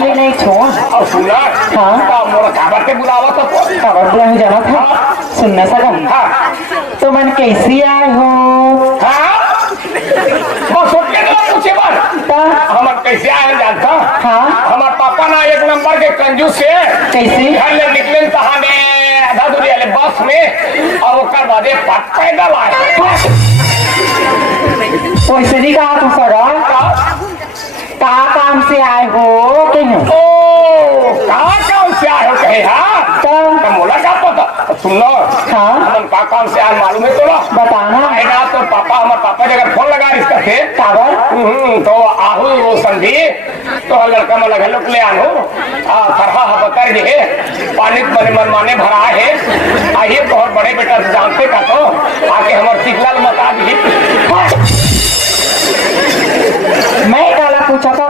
ये नहीं छोड़। और सुना हाँ मोरा खबर के बुलावा तो खबर दिया ही जाना था सुनना सका। हाँ तो मन कैसी आए हो? हाँ बस सोच के ना पूछे बार हम कैसे आए जानता। हाँ हमार पापा ना एक नंबर के कंजूस से कैसे? घर ले निकले तहाने आधा दूरी वाले बस में और ओकर बादे पैदल आए। वैसे नहीं कहा तुम सगा कहा काम से आए हो कहीं? ओ कहाँ काम से आए हो कहे? हाँ तो मोला का पता सुनो। हाँ हम का काम से आए मालूम है तोला? बताना। ना तो पापा हमारे पापा जगह फोन लगा इसका थे खबर तो आहू वो समझी तो लड़का में लगे लोग ले आनो थरहा बकर जे पानी बने मनमाने भरा है आइए बहुत बड़े बेटा जानते का तो आके हमारे सिखलाल मता दी। मैं काला पूछा था